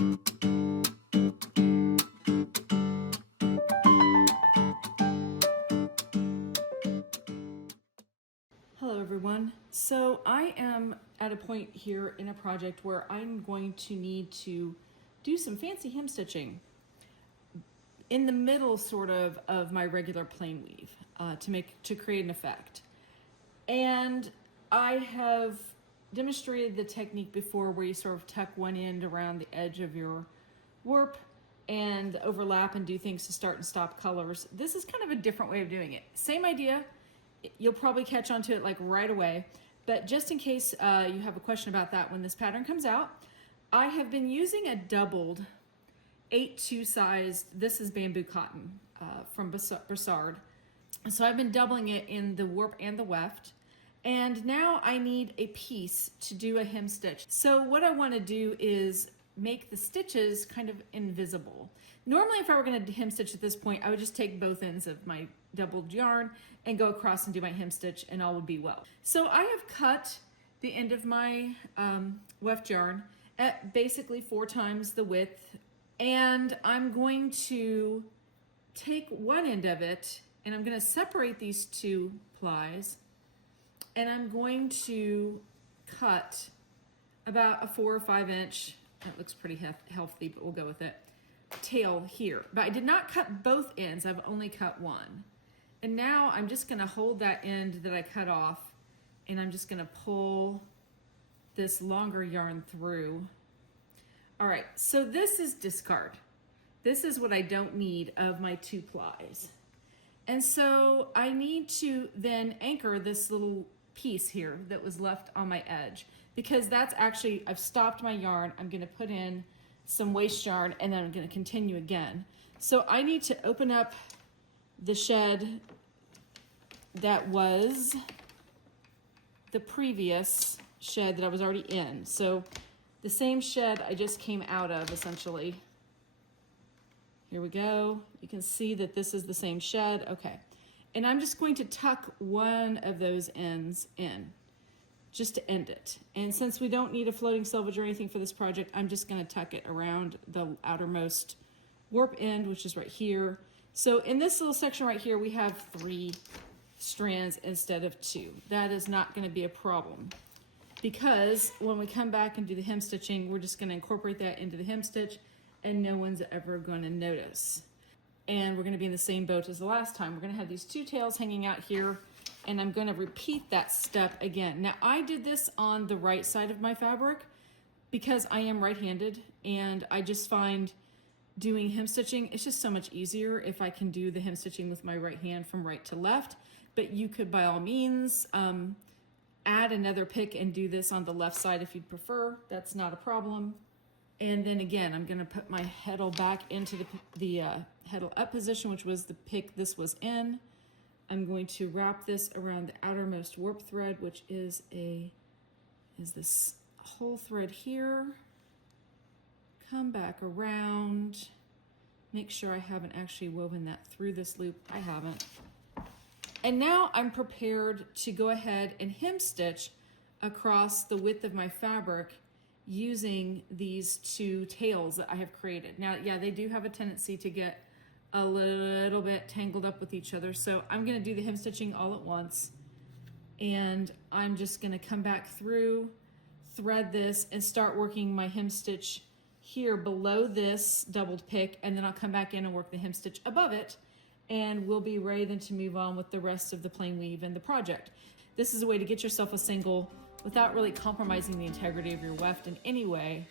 Hello everyone. So I am at a point here in a project where I'm going to need to do some fancy hem stitching in the middle sort of my regular plain weave to create an effect. And I have demonstrated the technique before where you sort of tuck one end around the edge of your warp and overlap and do things to start and stop colors. This is kind of a different way of doing it. Same idea. You'll probably catch on to it like right away, but just in case you have a question about that when this pattern comes out, I have been using a doubled 8-2 size. This is bamboo cotton from Broussard. So I've been doubling it in the warp and the weft, and now I need a piece to do a hem stitch. So what I want to do is make the stitches kind of invisible. Normally if I were going to hem stitch at this point, I would just take both ends of my doubled yarn and go across and do my hem stitch and all would be well. So I have cut the end of my weft yarn at basically 4 times the width, and I'm going to take one end of it and I'm going to separate these 2 plies, and I'm going to cut about a 4 or 5 inch, that looks pretty healthy, but we'll go with it, tail here. But I did not cut both ends, I've only cut one. And now I'm just gonna hold that end that I cut off, and I'm just gonna pull this longer yarn through. All right, so this is discard. This is what I don't need of my 2 plies. And so I need to then anchor this little piece here that was left on my edge, because that's actually, I've stopped my yarn. I'm gonna put in some waste yarn and then I'm gonna continue again. So I need to open up the shed that was the previous shed that I was already in. So the same shed I just came out of, essentially. Here we go. You can see that this is the same shed. Okay. And I'm just going to tuck one of those ends in just to end it. And since we don't need a floating selvage or anything for this project, I'm just going to tuck it around the outermost warp end, which is right here. So in this little section right here, we have 3 strands instead of 2. That is not going to be a problem, because when we come back and do the hem stitching, we're just going to incorporate that into the hem stitch and no one's ever going to notice. And we're going to be in the same boat as the last time. We're going to have these 2 tails hanging out here, and I'm going to repeat that step again. Now I did this on the right side of my fabric because I am right-handed, and I just find doing hem stitching, it's just so much easier if I can do the hem stitching with my right hand from right to left. But you could by all means add another pick and do this on the left side if you'd prefer. That's not a problem. And then again, I'm gonna put my heddle back into the heddle up position, which was the pick this was in. I'm going to wrap this around the outermost warp thread, which is this whole thread here. Come back around, make sure I haven't actually woven that through this loop. I haven't. And now I'm prepared to go ahead and hem stitch across the width of my fabric using these 2 tails that I have created. Now, yeah, they do have a tendency to get a little bit tangled up with each other, so I'm gonna do the hem stitching all at once, and I'm just gonna come back through, thread this, and start working my hem stitch here below this doubled pick, and then I'll come back in and work the hem stitch above it, and we'll be ready then to move on with the rest of the plain weave and the project. This is a way to get yourself a single without really compromising the integrity of your weft in any way.